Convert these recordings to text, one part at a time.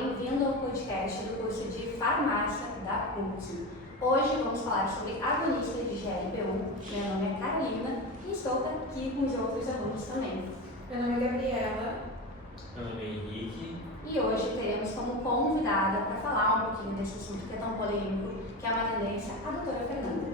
bem-vindo ao podcast do curso de Farmácia da PUC. Hoje vamos falar sobre agonistas de GLP-1. Meu nome é Carolina e estou aqui com os outros alunos também. Meu nome é Gabriela. Meu nome é Henrique. E hoje teremos como convidada para falar um pouquinho desse assunto que é tão polêmico, que é uma tendência, a doutora Fernanda.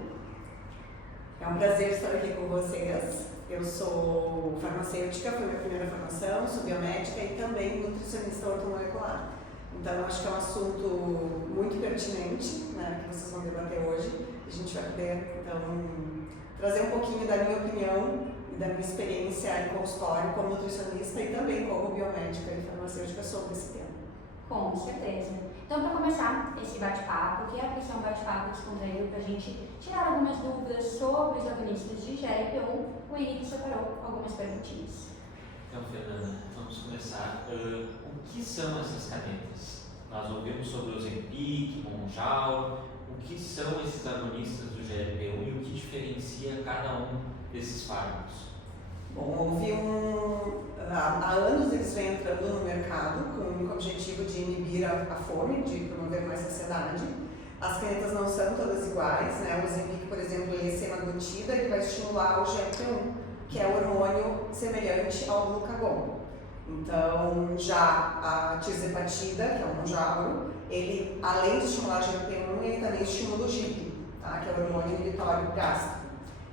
É um prazer estar aqui com vocês. Eu sou farmacêutica, foi minha primeira formação, sou biomédica e também nutricionista ortomolecular. Então, acho que é um assunto muito pertinente, né, que vocês vão debater hoje. A gente vai poder, então, trazer um pouquinho da minha opinião e da minha experiência em consultório como nutricionista e também como biomédica e farmacêutica sobre esse tema. Com certeza. Então, para começar esse bate-papo, que é para ser um bate-papo descontraído, para a gente tirar algumas dúvidas sobre os agonistas de GLP-1, o Henrique separou algumas perguntinhas. Então, Fernanda, vamos começar. O que são essas canetas? Nós ouvimos sobre o Ozempic, Mounjaro. O que são esses agonistas do GLP-1 e o que diferencia cada um desses fármacos? Bom, há anos eles vêm entrando no mercado com o único objetivo de inibir a fome, de promover mais saciedade. As canetas não são todas iguais, né? O Ozempic, por exemplo, ele é semaglutida, ele vai estimular o GLP-1, que é o hormônio semelhante ao glucagon. Então, já a tirzepatida, que é o Mounjaro, ele, além de estimular o GLP-1, ele também estimula o GIP, tá? Que é o hormônio inibitório gástrico.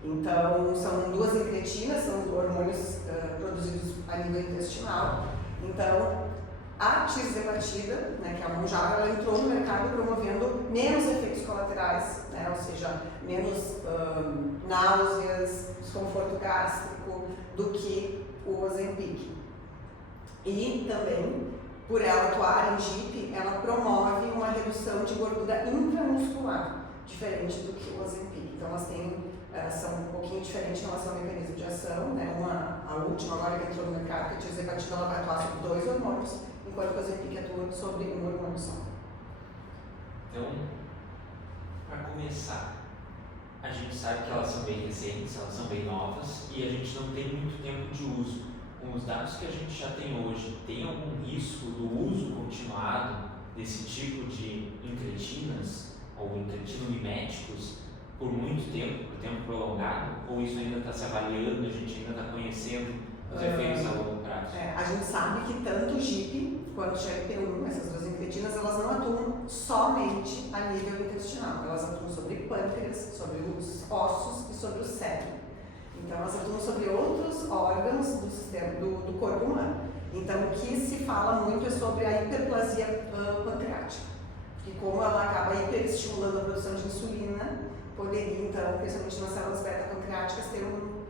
Então, são duas incretinas, são hormônios produzidos a nível intestinal. Então, a tirzepatida, né, que é a Mounjaro, ela entrou no mercado promovendo menos efeitos colaterais, né, ou seja, menos náuseas, desconforto gástrico do que o Ozempic. E também, por ela atuar em GIP, ela promove uma redução de gordura intramuscular, diferente do que o Ozempic. Então, elas são um pouquinho diferentes em relação ao mecanismo de ação, né? A última agora que entrou no mercado, que a tirzepatida, ela vai atuar sobre 2 hormônios, enquanto que o Ozempic atua sobre um hormônio só. Então, para começar, a gente sabe que elas são bem recentes, elas são bem novas e a gente não tem muito tempo de uso. Com os dados que a gente já tem hoje, tem algum risco do uso continuado desse tipo de incretinas ou incretinomiméticos por muito tempo, por tempo prolongado? Ou isso ainda está se avaliando, a gente ainda está conhecendo os efeitos a longo prazo? A gente sabe que tanto o GIP quanto o GLP-1, essas duas incretinas, elas não atuam somente a nível intestinal, elas atuam sobre pâncreas, sobre os ossos e sobre o cérebro. Então, elas atuam sobre outros órgãos do sistema, do corpo humano. Então, o que se fala muito é sobre a hiperplasia pancreática, porque como ela acaba hiperestimulando a produção de insulina, poderia, então, principalmente nas células beta-pancreáticas, ter um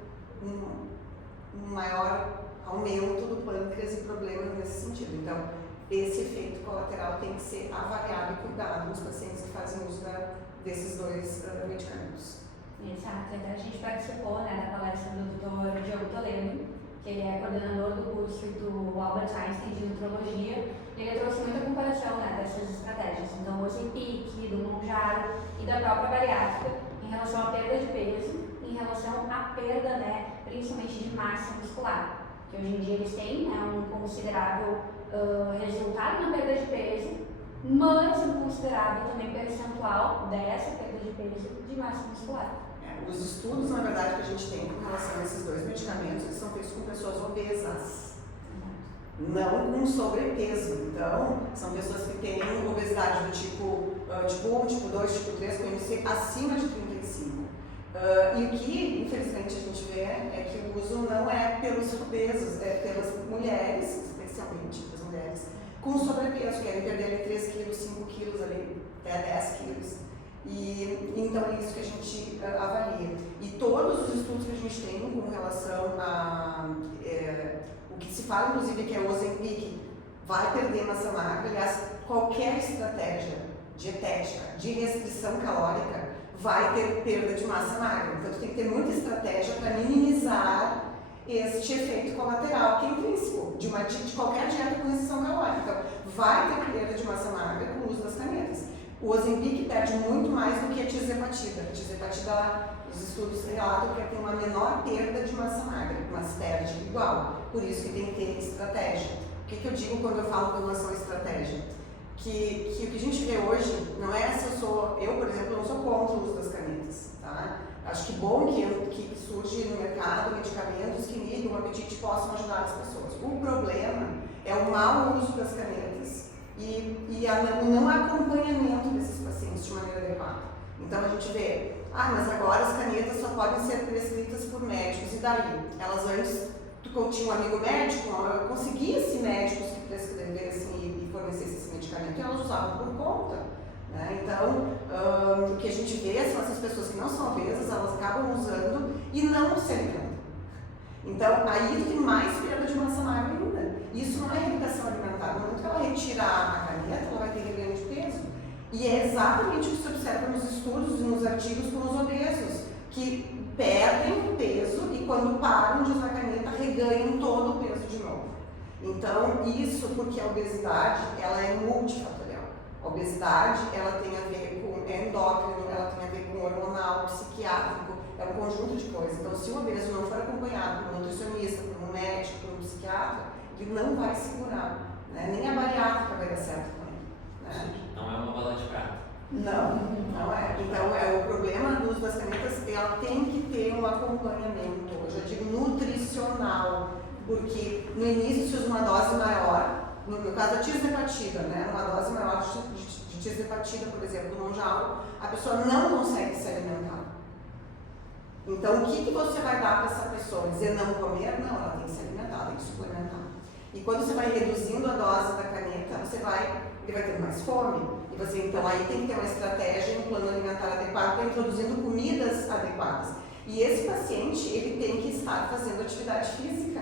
maior aumento do pâncreas e problemas nesse sentido. Então, esse efeito colateral tem que ser avaliado e cuidado nos pacientes que fazem uso desses dois medicamentos. Exato, a gente participou, né, da palestra do Dr. Diogo Toledo, que ele é coordenador do curso do Albert Einstein de Nutrologia, e ele trouxe muita comparação, né, dessas estratégias, então o Ozempic, do Mounjaro e da própria bariátrica em relação à perda de peso, em relação à perda, né, principalmente de massa muscular, que hoje em dia eles têm, né, um considerável resultado na perda de peso, mas um considerável também percentual dessa perda de peso de massa muscular. Os estudos, na verdade, que a gente tem com relação a esses dois medicamentos, eles são feitos com pessoas obesas, não com sobrepeso. Então, são pessoas que têm obesidade do tipo 1, tipo 2, tipo 3, com índice acima de 35. E o que, infelizmente, a gente vê é que o uso não é pelos obesos, é pelas mulheres, especialmente as mulheres, com sobrepeso, querem perder ali 3 quilos, 5 quilos, ali, até 10 quilos. E então é isso que a gente avalia. E todos os estudos que a gente tem com relação a o que se fala, inclusive, que é o Ozempic vai perder massa magra, aliás, qualquer estratégia dietética de restrição calórica vai ter perda de massa magra. Então, tu tem que ter muita estratégia para minimizar este efeito colateral, que é intrínseco de qualquer dieta com restrição calórica. Então, vai ter perda de massa magra com o uso das canetas. O Ozempic perde muito mais do que a tirzepatida. A tirzepatida, os estudos relatam que tem uma menor perda de massa magra, mas perde igual. Por isso que tem que ter estratégia. O que eu digo quando eu falo com relação à estratégia? que o que a gente vê hoje não é se eu, por exemplo, não sou contra o uso das canetas, tá? Acho que bom que surge no mercado medicamentos que ligam o apetite e possam ajudar as pessoas. O problema é o mau uso das canetas e o não acompanhamento desses pacientes de maneira adequada. Então a gente vê, mas agora as canetas só podem ser prescritas por médicos, e daí? Elas antes, tu tinha um amigo médico, conseguia-se médicos que prescrevessem e fornecessem esse medicamento, e elas usavam por conta. Né? Então, o que a gente vê são essas pessoas que não são obesas, elas acabam usando e não se alimentam. Então, aí tu tem mais perda de massa magra ainda. Isso não é reeducação alimentar. No momento que ela retirar a caneta, ela vai ter reganho de peso. E é exatamente o que se observa nos estudos e nos artigos com os obesos, que perdem peso e quando param de usar a caneta, reganham todo o peso de novo. Então, isso porque a obesidade, ela é multifatorial. A obesidade, ela tem a ver com endócrino, ela tem a ver com hormonal, psiquiátrico, é um conjunto de coisas. Então, se o obeso não for acompanhado por um nutricionista, por um médico, por um psiquiatra, ele não vai segurar, né? Nem a bariátrica vai dar certo com ele. Né? Não é uma bala de prata. Não é. Então, o problema do uso das canetas, ela tem que ter um acompanhamento, eu já digo nutricional, porque no início se usa uma dose maior, no caso da tirzepatida, né, uma dose maior de tirzepatida, por exemplo, do Monjaro, a pessoa não consegue se alimentar. Então, o que você vai dar para essa pessoa? Dizer não comer? Não, ela tem que se alimentar, tem que suplementar. E quando você vai reduzindo a dose da caneta, ele vai ter mais fome. E você, então, aí tem que ter uma estratégia, um plano alimentar adequado para introduzindo comidas adequadas. E esse paciente, ele tem que estar fazendo atividade física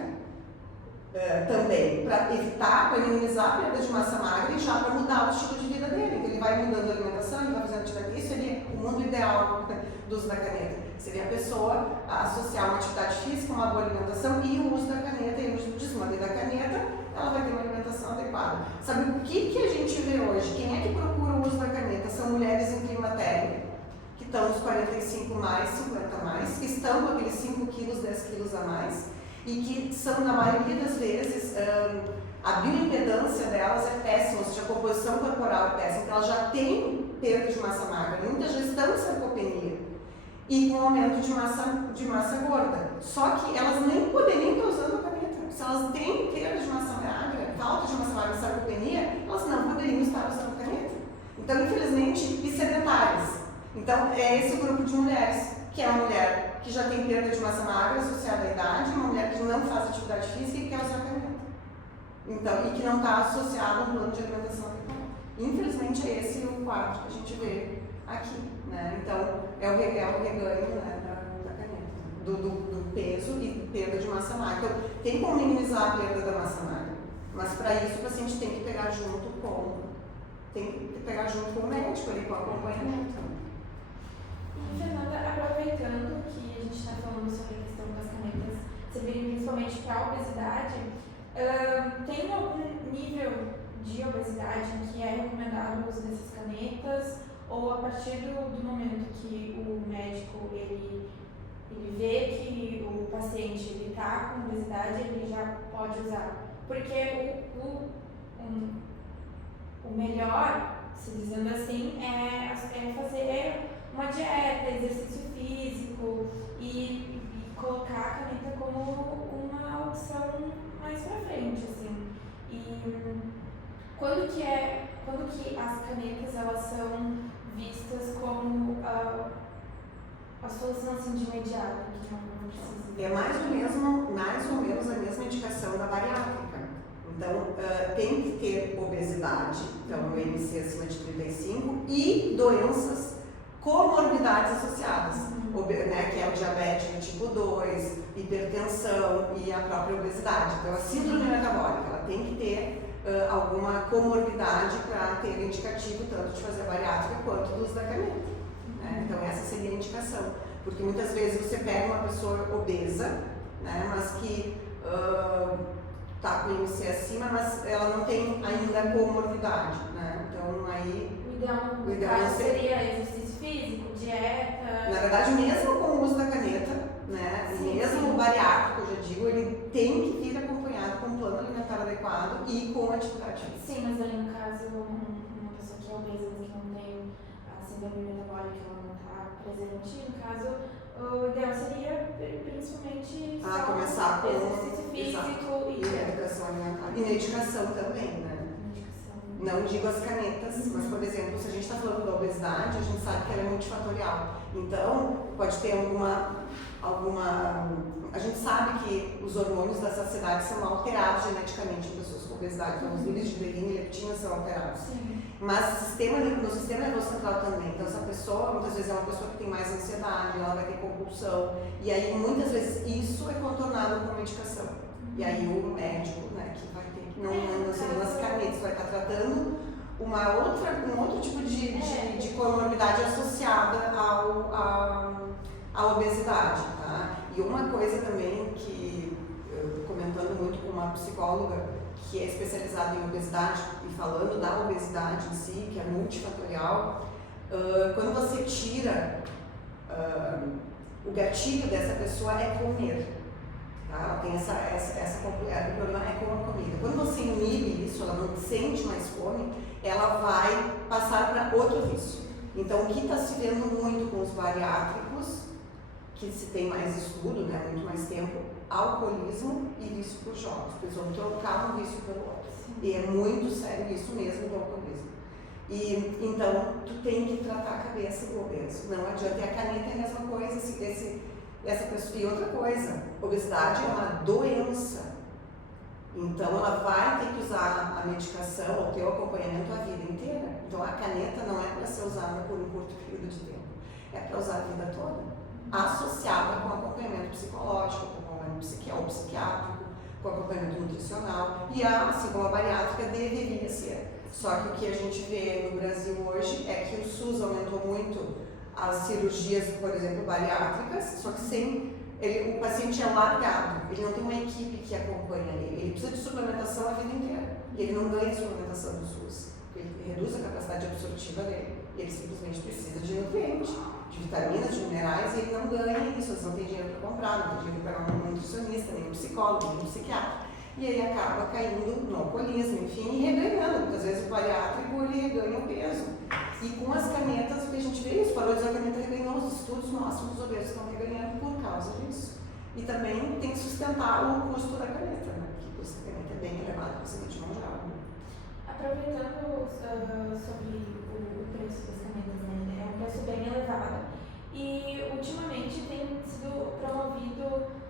também, para evitar, para minimizar a perda de massa magra e já para mudar o estilo de vida dele. Então, ele vai mudando a alimentação, ele vai fazendo atividade. Isso seria o mundo ideal do uso da caneta. Seria a pessoa associar uma atividade física, uma boa alimentação e o uso da caneta. E o uso de desmame da caneta, ela vai ter uma alimentação adequada. Sabe o que a gente vê hoje? Quem é que procura o uso da caneta? São mulheres em climatério, que estão nos 45 mais, 50 mais, que estão com aqueles 5 quilos, 10 quilos a mais, e que são, na maioria das vezes, a bioimpedância delas é péssima, ou seja, a composição corporal é péssima, então elas já têm perda de massa magra, muitas já estão em sarcopenia e com aumento de massa gorda. Só que elas nem poderiam estar usando a caneta. Se elas têm perda de massa magra, falta de massa magra e sarcopenia, elas não poderiam estar usando a caneta. Então, infelizmente, e sedentárias. Então, é esse o grupo de mulheres, que é uma mulher que já tem perda de massa magra associada à idade, uma mulher que não faz atividade física e quer usar a caneta. Então, e que não está associada a um plano de alimentação adequado. Infelizmente, é esse o quadro que a gente vê aqui. Né? Então, é o reganho, né, da caneta, do peso e perda de massa magra. Então, tem como minimizar a perda da massa magra, mas para isso o paciente tem que pegar junto com o médico, ali, com o acompanhamento. E, Fernanda, aproveitando que a gente está falando sobre a questão das canetas servirem principalmente para a obesidade, tem algum nível de obesidade em que é recomendado o uso dessas canetas? Ou a partir do momento que o médico ele vê que o paciente está com obesidade, ele já pode usar? Porque o melhor, se dizendo assim, é fazer uma dieta, exercício físico e colocar a caneta como uma opção mais pra frente, assim. E quando que as canetas elas são vistas como a solução assim, de imediato, que não precisa? É mais ou menos a mesma indicação da bariátrica. Então, tem que ter obesidade, então o IMC acima de 35, e doenças, comorbidades associadas, né, que é o diabetes de tipo 2, hipertensão e a própria obesidade. Então, a síndrome metabólica, ela tem que ter alguma comorbidade para ter indicativo tanto de fazer a bariátrica quanto do uso da caneta. Né? Então, essa seria a indicação. Porque muitas vezes você pega uma pessoa obesa, né, mas que está com o IMC acima, mas ela não tem ainda comorbidade. Né? Então, aí... O ideal seria exercício físico, dieta... Na verdade, mesmo com o uso da caneta, né, mesmo o bariátrico, eu já digo, ele tem que vir acompanhado com um plano alimentar adequado e com atividade física. Sim, mas aí no caso presas que não têm a síndrome metabólica, ela não está presente. No caso, o ideal seria principalmente começar com exercício físico e educação alimentar. E medicação também, né? medicação. Não digo as canetas, mas, por exemplo, se a gente está falando da obesidade, a gente sabe que ela é multifatorial. Então, pode ter alguma... A gente sabe que os hormônios da saciedade são alterados geneticamente em pessoas com obesidade. Então, os níveis de grelina e leptina são alterados. Sim. Mas no sistema nervoso central também. Então, essa pessoa, muitas vezes, é uma pessoa que tem mais ansiedade, ela vai ter compulsão. E aí, muitas vezes, isso é contornado com medicação. E aí, o médico, né, que vai ter que, não seriam as canetas, vai estar tratando um outro tipo de comorbidade associada à obesidade, tá? E uma coisa também que, comentando muito com uma psicóloga que é especializada em obesidade e falando da obesidade em si, que é multifatorial, quando você tira o gatilho dessa pessoa é comer. Tá? Ela tem o problema é com a comida. Quando você inibe isso, ela não sente mais fome, ela vai passar para outro vício. Então, o que está se vendo muito com os bariátricos, que se tem mais estudo, né, muito mais tempo, alcoolismo e vício por jogos. Eles vão trocar um vício pelo outro. E é muito sério isso mesmo do alcoolismo. E, então, tu tem que tratar a cabeça do obeso. Não adianta. E a caneta é a mesma coisa. Essa pessoa. E outra coisa, obesidade é uma doença. Então, ela vai ter que usar a medicação ou ter o acompanhamento a vida inteira. Então, a caneta não é para ser usada por um curto período de tempo. É para usar a vida toda. Associada com acompanhamento psicológico, com acompanhamento psiquiátrico, com acompanhamento nutricional. E assim como a bariátrica deveria ser. Só que o que a gente vê no Brasil hoje é que o SUS aumentou muito as cirurgias, por exemplo, bariátricas, só que o paciente é largado, ele não tem uma equipe que acompanha ele precisa de suplementação a vida inteira, e ele não ganha suplementação do SUS, ele reduz a capacidade absortiva dele, e ele simplesmente precisa de nutrientes, de vitaminas, de minerais, e ele não ganha isso, ele não tem dinheiro para comprar, não tem dinheiro para pagar um nutricionista, nem um psicólogo, nem um psiquiatra. E aí acaba caindo no alcoolismo, enfim, e reganhando. Muitas vezes o bariátrico ele reganha o peso. E com as canetas, o que a gente vê isso, parou de usar a caneta, reganhou, os estudos mostram que os obesos estão reganhando por causa disso. E também tem que sustentar o custo da caneta, né? Que o custo da caneta é bem elevado, principalmente no geral. Aproveitando sobre o preço das canetas, né? É um preço bem elevado. E ultimamente tem sido promovido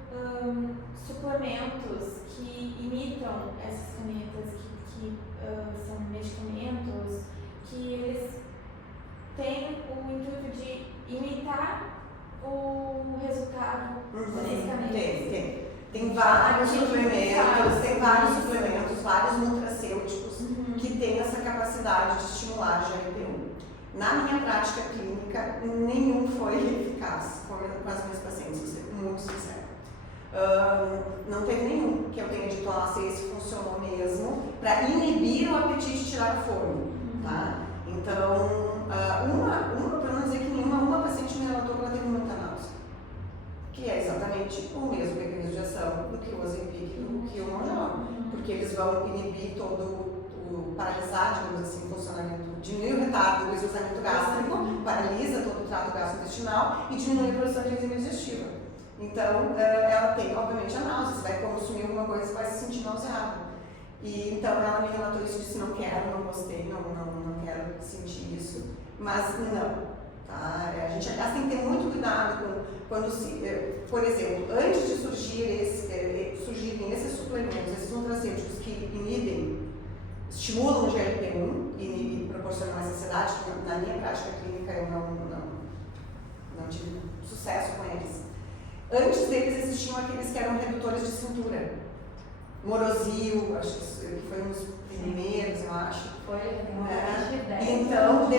suplementos que imitam essas canetas, que são medicamentos, que eles têm o intuito de imitar o resultado das canetas. Tem vários suplementos, vários nutracêuticos que têm essa capacidade de estimular a GLP-1. Na minha prática clínica, nenhum foi eficaz com as minhas pacientes, vou ser muito sincera. Não teve nenhum que eu tenha dito, nossa, esse funcionou mesmo, para inibir o apetite e tirar a fome, tá? Então, para não dizer que uma paciente me relatou que ela teve muita náusea, que é exatamente o mesmo mecanismo de ação do que o Ozempic e do que o Mounjaro, porque eles vão inibir paralisar, digamos assim, o funcionamento, diminuir o retardo do esvaziamento gástrico, paralisa todo o trato gastrointestinal e diminui a produção de enzima digestiva. Então, ela tem, obviamente, a náusea. Você vai consumir alguma coisa, você vai se sentir nauseado. E, então, ela me relatou isso, disse, não quero, não gostei, não quero sentir isso. Mas, não. Tá? A gente, aliás, tem que ter muito cuidado quando por exemplo, antes de surgirem esses suplementos, esses nutracêuticos que estimulam o GLP-1 e proporcionam mais saciedade, que na minha prática clínica eu não tive sucesso com eles. Antes deles existiam aqueles que eram redutores de cintura. Morosil, acho que foi um dos primeiros, eu acho. Foi, Então,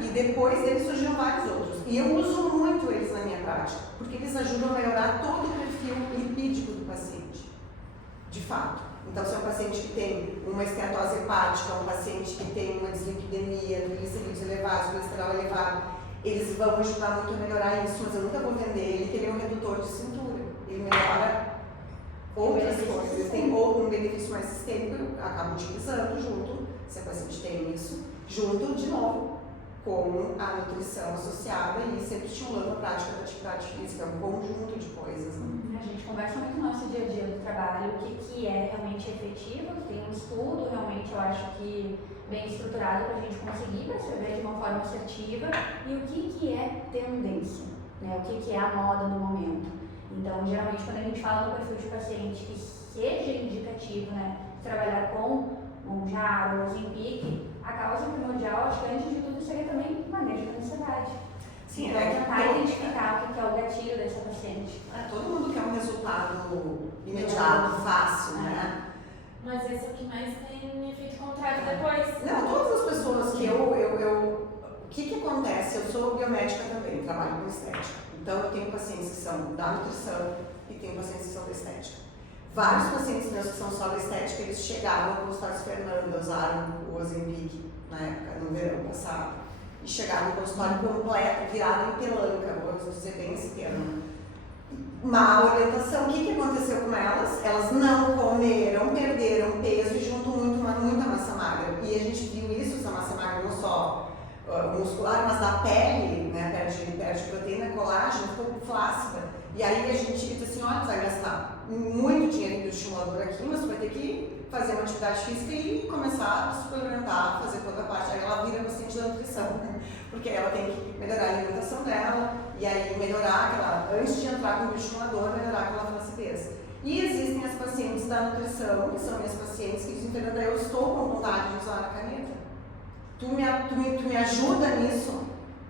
e depois deles surgiram vários outros. E eu uso muito eles na minha prática, porque eles ajudam a melhorar todo o perfil lipídico do paciente. De fato. Então, se é um paciente que tem uma esteatose hepática, um paciente que tem uma dislipidemia, triglicerídeos elevados, colesterol elevado, eles vão ajudar muito a melhorar isso, mas eu nunca vou vender ele, porque ele é um redutor de cintura. Ele melhora outras coisas. Tem ou um benefício mais sistêmico, eu acabo utilizando junto, se a paciente tem isso, junto, de novo, com a nutrição associada e sempre estimulando a prática da atividade física, é um conjunto de coisas. Né? A gente conversa muito no nosso dia a dia do trabalho, o que é realmente efetivo, tem um estudo realmente, eu acho que bem estruturado para a gente conseguir perceber de uma forma assertiva e o que é tendência, né? O que é a moda no momento. Então, geralmente, quando a gente fala no perfil de paciente que seja indicativo, né, trabalhar com um JAR ou Ozempic, a causa primordial, acho que antes de tudo, seria também o manejo da ansiedade. Sim, então, tentar identificar o que é o gatilho dessa paciente. Todo mundo quer um resultado imediato, fácil, né? Mas esse é o que mais tem efeito contrário depois. Não, todas as pessoas que o que acontece? Eu sou biomédica também, trabalho com estética. Então, eu tenho pacientes que são da nutrição e tenho pacientes que são da estética. Vários pacientes meus que são só da estética, eles chegaram ao consultório Fernanda, usaram o Ozempic na época, no verão passado, e chegaram no consultório completo, virado em pelanca, vou dizer bem esse termo. Má orientação, o que aconteceu com elas? Elas não comeram, perderam peso e junto muita massa magra. E a gente viu isso, essa massa magra não só muscular, mas da pele, né, perde proteína, colágeno, ficou flácida. E aí a gente disse assim, olha, tu vai gastar muito dinheiro do estimulador aqui, mas tu vai ter que fazer uma atividade física e começar a suplementar, fazer toda a parte. Aí ela vira paciente da nutrição, né? Porque ela tem que melhorar a alimentação dela e aí melhorar aquela, antes de entrar com o estimulador, melhorar aquela flacidez. E existem as pacientes da nutrição, que são minhas pacientes, que dizem, Fernanda, eu estou com vontade de usar a caneta. Tu me ajuda nisso?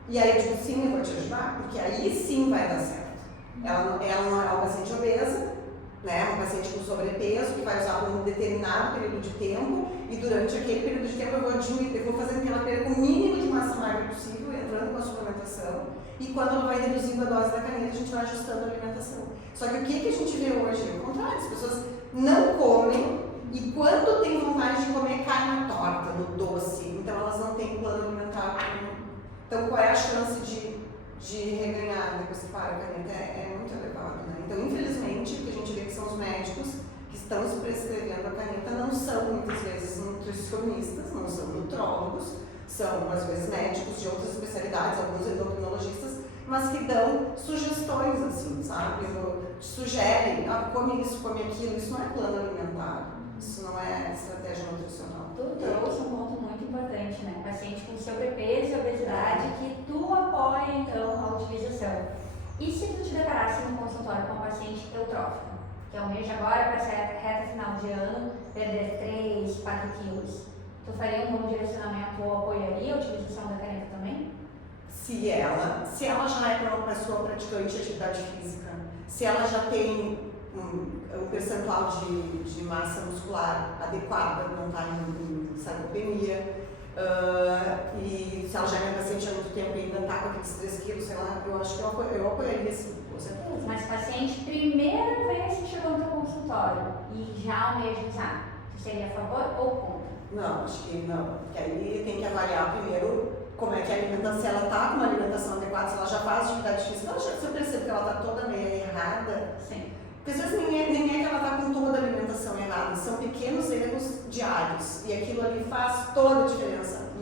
E aí eu digo, sim, eu vou te ajudar, porque aí sim vai dar certo. Ela não é uma paciente obesa, né, uma paciente com sobrepeso, que vai usar por um determinado período de tempo, e durante aquele período de tempo eu vou fazendo que ela perca o mínimo de massa magra possível, entrando com a suplementação, e quando ela vai reduzindo a dose da caneta, a gente vai ajustando a alimentação. Só que o que a gente vê hoje? É o contrário, as pessoas não comem, e quando tem vontade de comer, cai na torta, no doce, então elas não têm plano alimentar. Então qual é a chance de reganhar depois que para a caneta? É muito elevado, né? Então, infelizmente, o que a gente vê que são os médicos que estão se prescrevendo a caneta não são, muitas vezes, nutricionistas, não são nutrólogos, são, às vezes, médicos de outras especialidades, alguns endocrinologistas, mas que dão sugestões, assim, sabe? Sugerem, come isso, come aquilo, isso não é plano alimentar, isso não é estratégia nutricional. Tu trouxe um ponto muito importante, né? Paciente com sobrepeso e obesidade que tu apoia, então, a utilização. E se tu te deparasse no consultório com uma paciente eutrófica, que almeja agora para essa reta final de ano perder 3, 4 quilos, tu faria um bom direcionamento ou apoiaria a utilização da caneta também? Se ela já é uma pessoa praticante de atividade física, se ela já tem um percentual de massa muscular adequada, não está em sarcopenia, e se ela já é paciente há muito tempo e ainda está com aqueles 3 quilos, sei lá, eu acho que eu apoiaria sim, com certeza. Mas paciente, primeira vez que chegou no teu consultório e já almeja usar, tu seria a favor ou contra? Não, acho que não, porque aí tem que avaliar primeiro como é que a alimentação, se ela está com uma alimentação adequada, se ela já faz atividade física, se eu percebo que ela está toda meio errada. Sim. Porque às vezes nem é que ela está com toda a alimentação errada, são pequenos erros diários e aquilo ali faz toda a diferença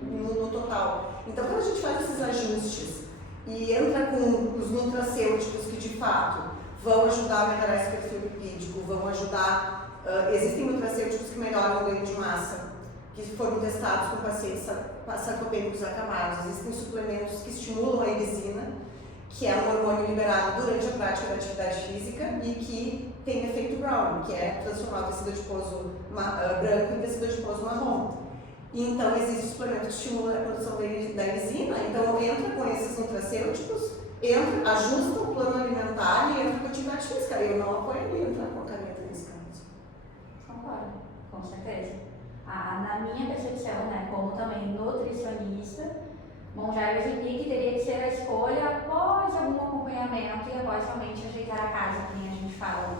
no total. Então, quando a gente faz esses ajustes e entra com os nutracêuticos que de fato vão ajudar a melhorar esse perfil lipídico, vão ajudar, existem nutracêuticos que melhoram o ganho de massa, que foram testados com pacientes sarcopênicos acamados, existem suplementos que estimulam a irisina, que é um hormônio liberado durante a prática da atividade física e que tem efeito Brown, que é transformar o tecido adiposo branco em tecido adiposo marrom. E então existe suplemento que estimula a produção da irisina, então entra com esses nutracêuticos, ajusta o plano alimentar e entra com a atividade física. Eu não apoiaria entrar com a caneta nesse caso. Concordo, com certeza. Na minha percepção, né, como também nutricionista, Monjaro e Ozempic teria que ser a escolha após algum acompanhamento e após realmente ajeitar a casa, que nem a gente fala.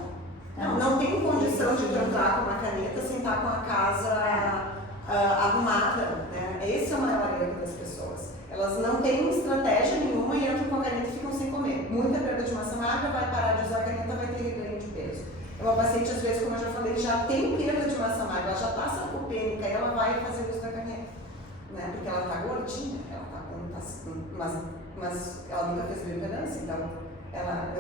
Não tem condição de entrar com uma caneta sem estar com a casa arrumada, né? Esse é o maior erro das pessoas. Elas não têm estratégia nenhuma e entram com a caneta e ficam sem comer. Muita perda de massa magra, vai parar de usar a caneta, vai ter ganho de peso. É uma paciente, às vezes, como eu já falei, já tem perda de massa magra, ela já está sarcopênica e ela vai fazer tá gordinha, ela tá mas ela nunca fez bioimpedância, então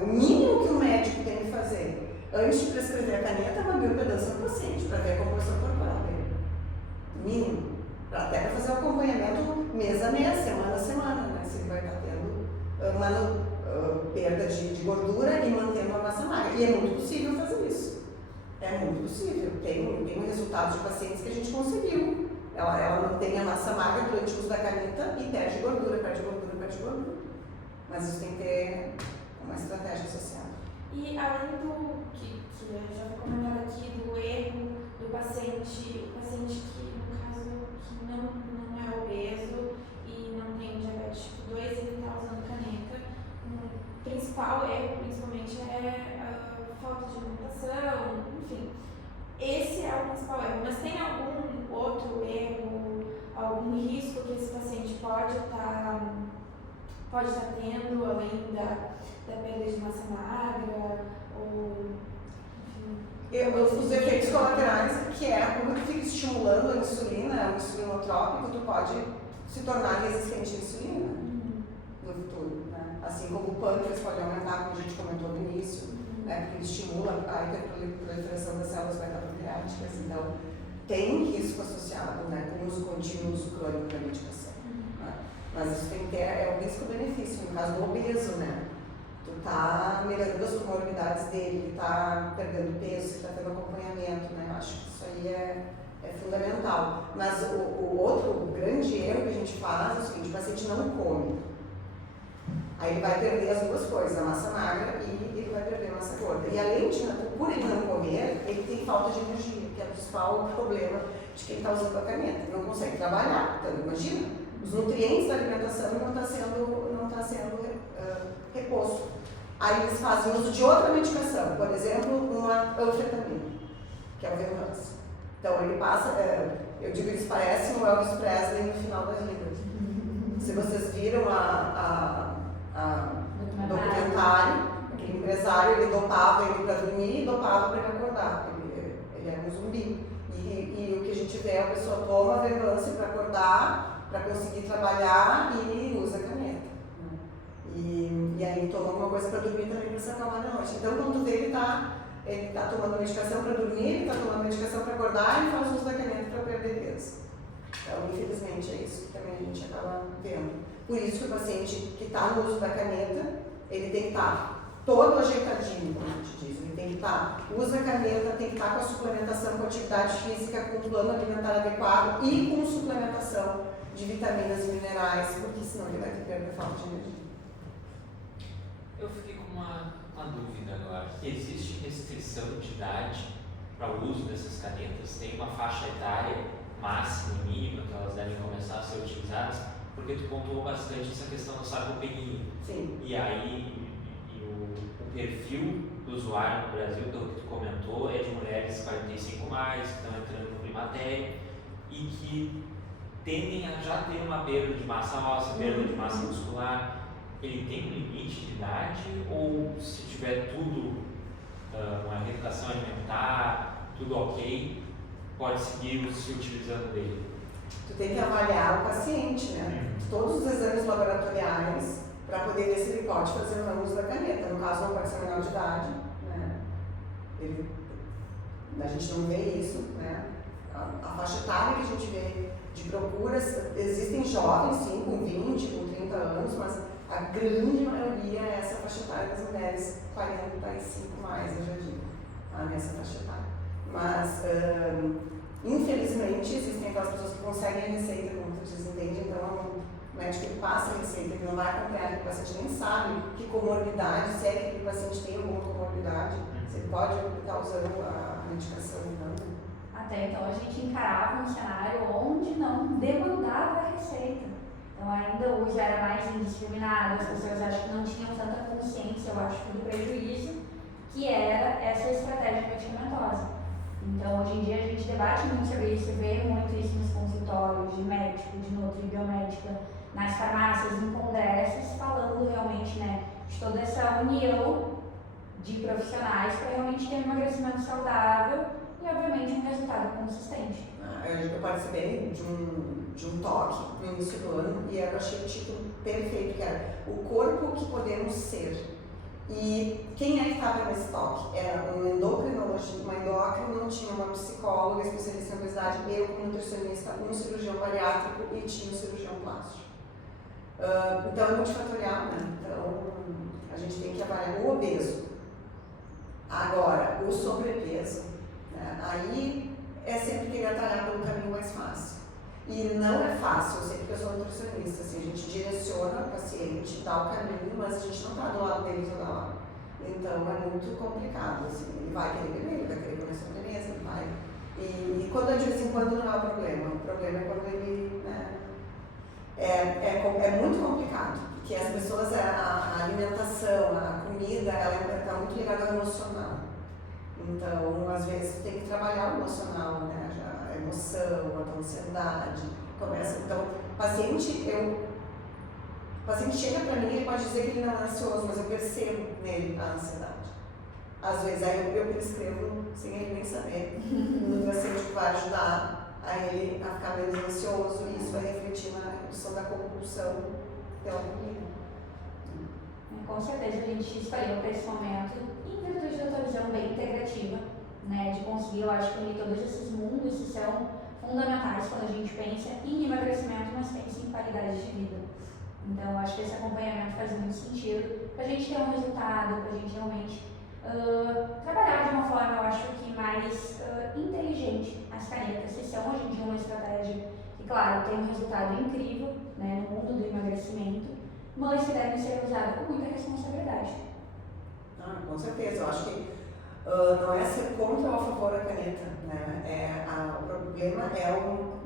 o mínimo que o médico tem que fazer antes de prescrever a caneta é uma bioimpedância no paciente, para ver a composição corporal dele. Mínimo. Até para fazer o acompanhamento mês a mês, semana a semana, né? Se ele vai estar tendo uma perda de gordura e mantendo a massa magra. E é muito possível fazer isso. É muito possível. Tem resultados de pacientes que a gente conseguiu. Ela mantém a massa magra durante o uso da caneta e perde gordura. Mas isso tem que ter uma estratégia associada. E além do que eu já vou comentar aqui, do erro do paciente, o paciente que, no caso, que não é obeso e não tem diabetes tipo 2 e ele está usando caneta, o principal erro, principalmente, é a falta de alimentação, enfim. Esse é o principal erro, mas tem algum outro erro, algum risco que esse paciente pode estar tendo, além da perda de massa magra, ou enfim. Os efeitos colaterais, que é quando tu fica estimulando a insulina, o insulinotrópico, tu pode se tornar resistente à insulina no futuro, né? Assim como o pâncreas pode aumentar, como a gente comentou no início, né? Porque ele estimula a hiperproliferação das células beta-pancreáticas, então tem risco associado, né, com o uso contínuo, o uso crônico da medicação. Mas isso tem que ter, é um risco-benefício, no caso do obeso, né? Tu tá melhorando as comorbidades dele, ele tá perdendo peso, você tá tendo acompanhamento, né? Eu acho que isso aí é fundamental. Mas o outro grande erro que a gente faz é o seguinte: o paciente não come. Aí ele vai perder as duas coisas, a massa magra e ele vai perder a massa gorda. E além de, por ele não comer, ele tem falta de energia, que é o principal problema de quem está usando a caneta. Ele não consegue trabalhar, então imagina. Os nutrientes da alimentação não está sendo reposto. Aí eles fazem uso de outra medicação, por exemplo, uma anfetamina, que é o Venvanse. Então ele passa, eu digo, eles parecem o Elvis Presley no final da vida. Se vocês viram documentário, aquele empresário, ele dopava ele para dormir e dopava para ele acordar. Ele era um zumbi. E o que a gente vê é a pessoa toma Venvanse para acordar, para conseguir trabalhar e usa a caneta. E aí toma alguma coisa para dormir também para se acalmar na noite. Então quando tu vê ele tá tomando medicação para dormir, ele está tomando medicação para acordar e faz uso da caneta para perder peso. Então infelizmente é isso que também a gente acaba vendo. Por isso que o paciente que está no uso da caneta, ele tem que estar todo ajeitadinho, como a gente diz. Ele tem que usa a caneta, tem que estar com a suplementação, com atividade física, com um plano alimentar adequado e com suplementação de vitaminas e minerais, porque senão ele vai ter perda de falta de energia. Eu fiquei com uma dúvida agora. Existe restrição de idade para o uso dessas canetas? Tem uma faixa etária máxima e mínima que elas devem começar a ser utilizadas? Porque tu pontuou bastante essa questão da sarcopenia. Sim. E aí o perfil do usuário no Brasil, pelo que tu comentou, é de mulheres 45 mais, que estão entrando no climatério e que tendem a já ter uma perda de massa óssea, perda de massa muscular. Ele tem um limite de idade ou se tiver tudo, uma reeducação alimentar, tudo ok, pode seguir se utilizando dele? Tu tem que avaliar o paciente, né? Todos os exames laboratoriais para poder ver se ele pode fazer o uso da caneta. No caso, não pode ser menor de idade, né? A gente não vê isso, né? A faixa etária que a gente vê de procuras, existem jovens, sim, com 20, com 30 anos, mas a grande maioria é essa faixa etária das mulheres 45 mais, eu já digo, nessa faixa etária. Mas, infelizmente, existem aquelas pessoas que conseguem a receita, como tu diz, entende? Então, o médico ele passa a receita, ele não vai acompanhar, porque o paciente nem sabe que comorbidade, se é que aquele paciente tem alguma comorbidade, se ele pode estar usando a medicação ou não. Até então a gente encarava um cenário onde não demandava a receita. Então ainda o uso era mais indiscriminado, as pessoas acho que não tinham tanta consciência, eu acho, do prejuízo que era essa estratégia medicamentosa. Então hoje em dia a gente debate muito sobre isso, vê muito isso nos consultórios de médico, de nutri biomédica, nas farmácias, em congressos, falando realmente, né, de toda essa união de profissionais para realmente ter um emagrecimento saudável e, obviamente, um resultado consistente. Eu participei de um talk no início do ano e eu achei o título perfeito, que era O Corpo que Podemos Ser. E quem é que estava nesse talk? Era um endocrinologista, uma endócrina, tinha uma psicóloga especialista em obesidade, eu como nutricionista, um cirurgião bariátrico e tinha um cirurgião plástico. Então é multifatorial, né? Então a gente tem que avaliar o obeso. Agora, o sobrepeso, né? Aí é sempre querer atalhar pelo caminho mais fácil. E não é fácil, eu sei porque eu sou nutricionista, assim, a gente direciona o paciente, dá o caminho, mas a gente não está do lado dele toda hora. Então é muito complicado, assim, ele vai querer beber, ele vai querer comer sobremesa, ele vai. E quando de vez em quando não é o problema é quando ele, né, é muito complicado, porque as pessoas, a alimentação, a comida, ela está muito ligada ao emocional. Então, às vezes, tem que trabalhar o emocional, né? A emoção, a ansiedade, começa. Então, o paciente chega para mim, ele pode dizer que ele não é ansioso, mas eu percebo nele a ansiedade. Às vezes, aí eu prescrevo sem ele nem saber. O nutracêutico vai ajudar a ele a ficar menos ansioso e isso vai refletir na redução da compulsão pela comida. Com certeza a gente escolheu para esse momento em virtude da tua visão bem integrativa, né, de conseguir, eu acho que unir todos esses mundos que são fundamentais quando a gente pensa em emagrecimento, mas pensa em qualidade de vida. Então, eu acho que esse acompanhamento faz muito sentido para a gente ter um resultado, para a gente realmente trabalhar de uma forma, eu acho que mais inteligente as canetas, que são hoje em dia uma estratégia que, claro, tem um resultado incrível, né, no mundo do emagrecimento, mas que devem ser usadas com muita responsabilidade. Com certeza, eu acho que não é ser contra ou a favor da caneta, né? O problema é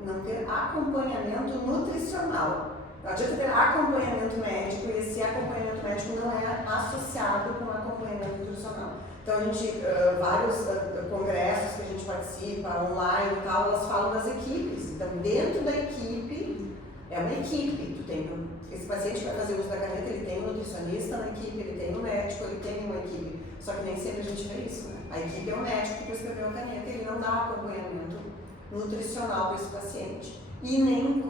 não ter acompanhamento nutricional. Não adianta ter acompanhamento médico e esse acompanhamento médico não é associado com acompanhamento nutricional. Então, a gente, vários congressos que a gente participa, online e tal, elas falam das equipes. Então, dentro da equipe, é uma equipe. Esse paciente que vai fazer uso da caneta, ele tem um nutricionista na equipe, ele tem um médico, ele tem uma equipe. Só que nem sempre a gente vê isso, né? A equipe é o médico que prescreveu a caneta, ele não dá acompanhamento nutricional para esse paciente. E nem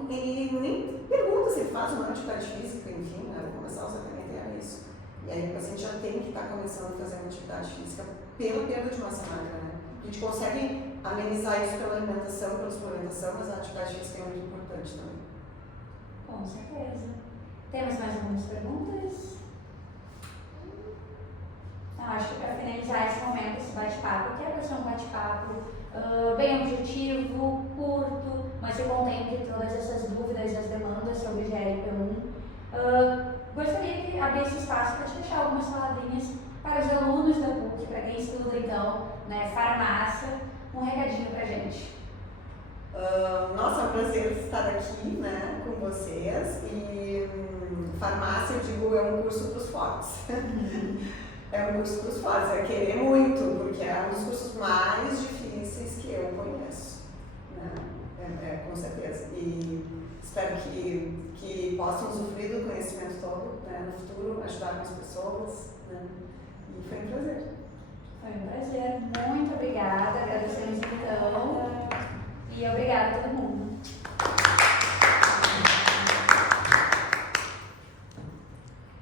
pergunta se ele faz uma atividade física, enfim, né? Vou começar a usar a caneta, é isso. E aí o paciente já tem que estar começando a fazer uma atividade física pela perda de massa magra, né? A gente consegue amenizar isso pela alimentação, pela suplementação, mas a atividade física é muito importante também. Com certeza. Temos mais algumas perguntas? Então, acho que para finalizar esse momento, esse bate-papo, que é para ser um bate-papo bem objetivo, curto, mas que contemple todas essas dúvidas, as demandas sobre GLP-1. Gostaria que abrisse espaço para te deixar algumas palavrinhas para os alunos da PUC, para quem estuda então, né, farmácia, um recadinho para a gente. Nossa, é um prazer estar aqui, né, com vocês. E farmácia, eu digo, é um curso para os fortes. É um curso para os fortes, é querer muito, porque é um dos cursos mais difíceis que eu conheço, né? Com certeza. E espero que possam usufruir do conhecimento todo, né, no futuro, ajudar mais pessoas, né? E foi um prazer. Foi um prazer. Muito obrigada. Agradecemos então. E obrigada a todo mundo.